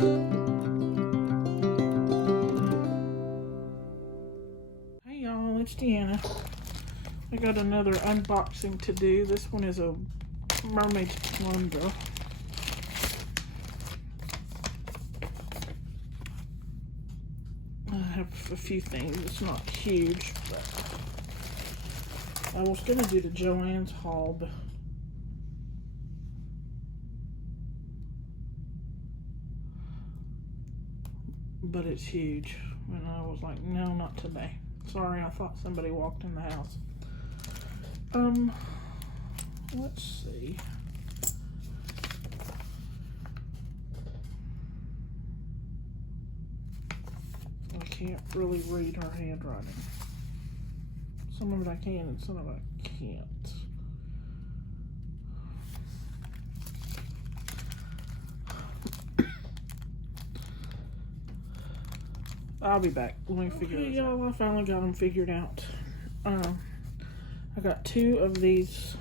Hey y'all, it's Deanna. I got another unboxing to do. This one is a Mermaid Plunder. I have a few things. It's not huge, but I was gonna do the Joann's haul, but it's huge. And I was like, no, not today. Sorry, I thought somebody walked in the house. Let's see. I can't really read her handwriting. Some of it I can and some of it I can't. I'll be back. Let me figure it out. Y'all, I finally got them figured out. I got 2 of these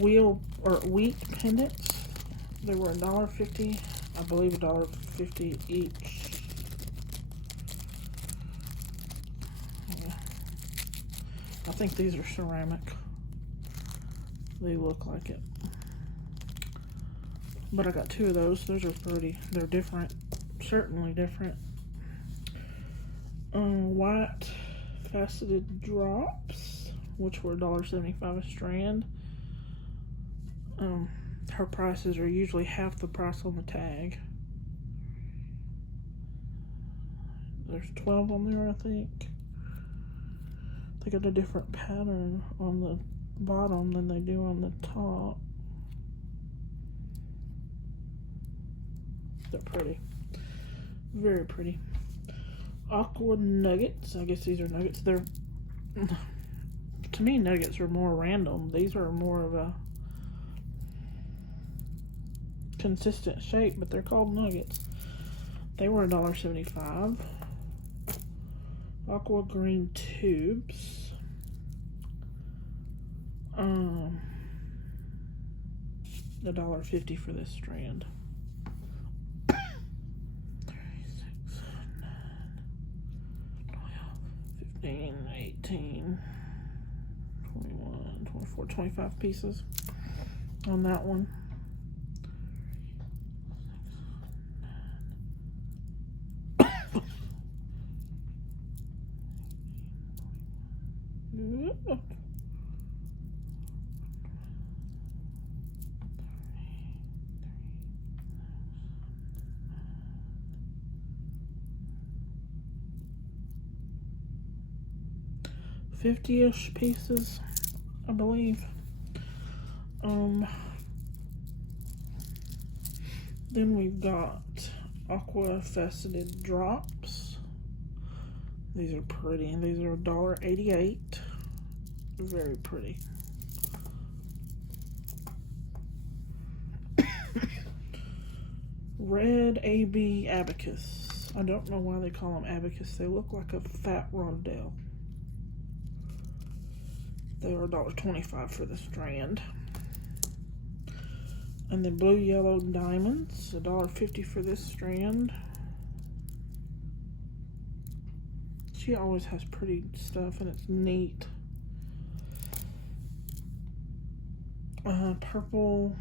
wheat pendants. They were $1.50. I believe $1.50 each. Yeah. I think these are ceramic. They look like it. But I got 2 of those. Those are pretty. They're different. Certainly different. White faceted drops, which were $1.75 a strand. Her prices are usually half the price on the tag. There's 12 on there, I think. They got a different pattern on the bottom than they do on the top. They're pretty. Very pretty. Aqua nuggets. I guess these are nuggets. They're, to me, nuggets are more random. These are more of a consistent shape, but they're called nuggets. They were $1.75. Aqua green tubes. $1.50 for this strand. 15, 18, 21, 24, 25 pieces on that one. $50-ish pieces, I believe. Then we've got aqua faceted drops. These are pretty, and these are $1.88. Very pretty. Red AB abacus. I don't know why they call them abacus. They look like a fat rondelle. They were $1.25 for the strand. And then blue yellow diamonds, $1.50 for this strand. She always has pretty stuff and it's neat. Purple,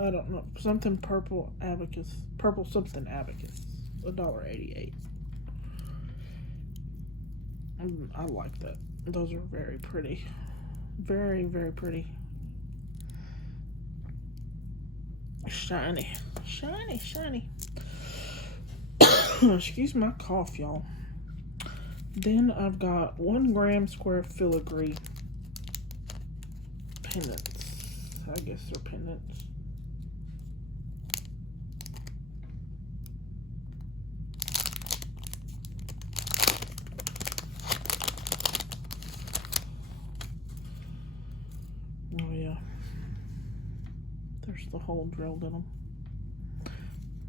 I don't know, something purple abacus, purple something abacus, $1.88. I like that. Those are very pretty. Very, very pretty. Shiny. Shiny, shiny. Excuse my cough, y'all. Then I've got 1 gram square filigree pendants. I guess they're pendants. Oh yeah. There's the hole drilled in them.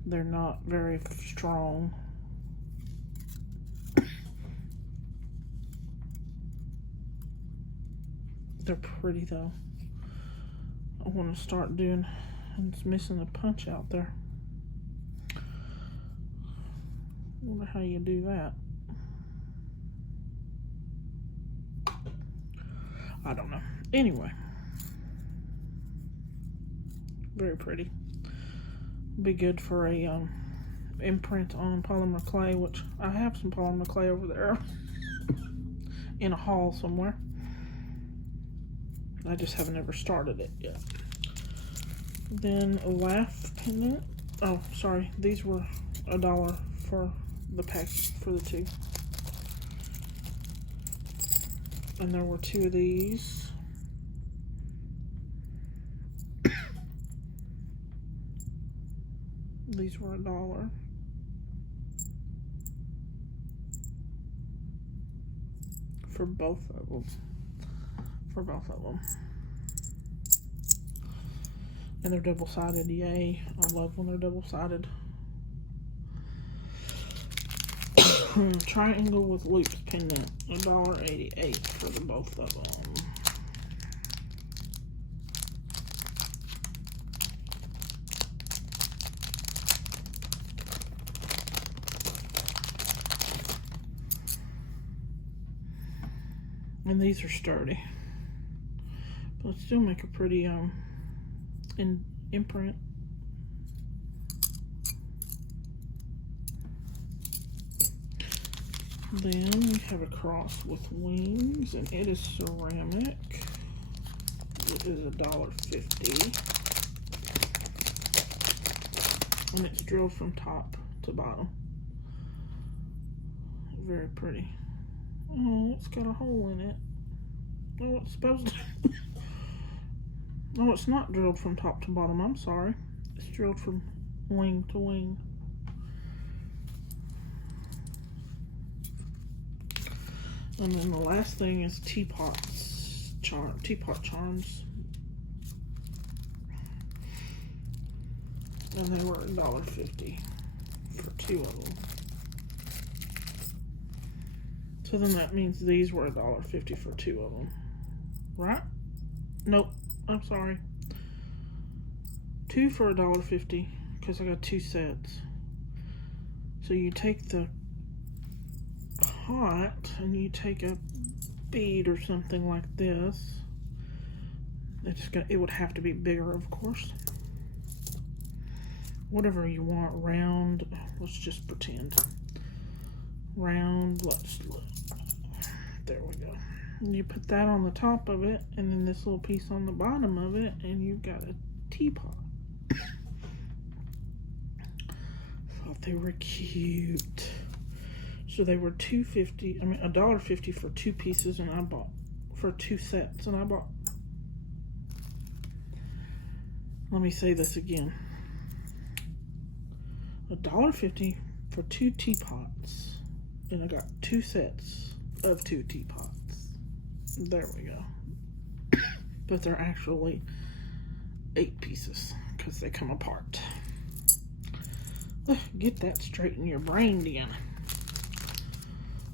They're not very strong. They're pretty though. I want to start doing, and it's missing a punch out there. Wonder how you do that. I don't know. Anyway. Very pretty. Be good for a imprint on polymer clay, which I have some polymer clay over there in a haul somewhere. I just haven't ever started it yet. Then a laugh pendant. Oh, sorry. These were $1 for the pack for the 2. And there were 2 of these. These were $1. For both of them. And they're double-sided. Yay. I love when they're double-sided. Triangle with loops pendant. $1.88 for the both of them. And these are sturdy, but still make a pretty imprint. Then we have a cross with wings, and it is ceramic. It is $1.50, and it's drilled from top to bottom. Very pretty. Oh, it's got a hole in it. Oh, it's supposed to. Oh, it's not drilled from top to bottom. I'm sorry. It's drilled from wing to wing. And then the last thing is Teapots. Teapot charms. And they were $1.50 for 2 of them. So then that means these were $1.50 for 2 of them. Right? Nope. I'm sorry. 2 for $1.50 because I got 2 sets. So you take the pot and you take a bead or something like this. It would have to be bigger, of course. Whatever you want, round. Let's just pretend. Round. There we go. And you put that on the top of it, and then this little piece on the bottom of it, and you've got a teapot. Thought they were cute. So they were $1.50 for 2 pieces, and I bought for 2 sets, and I bought. Let me say this again. $1.50 for 2 teapots, and I got 2 sets of 2 teapots. There we go. But they're actually 8 pieces because they come apart. Get that straight in your brain, Deanna.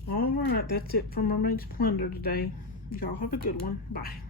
Alright, that's it for Mermaid's Plunder today. Y'all have a good one. Bye.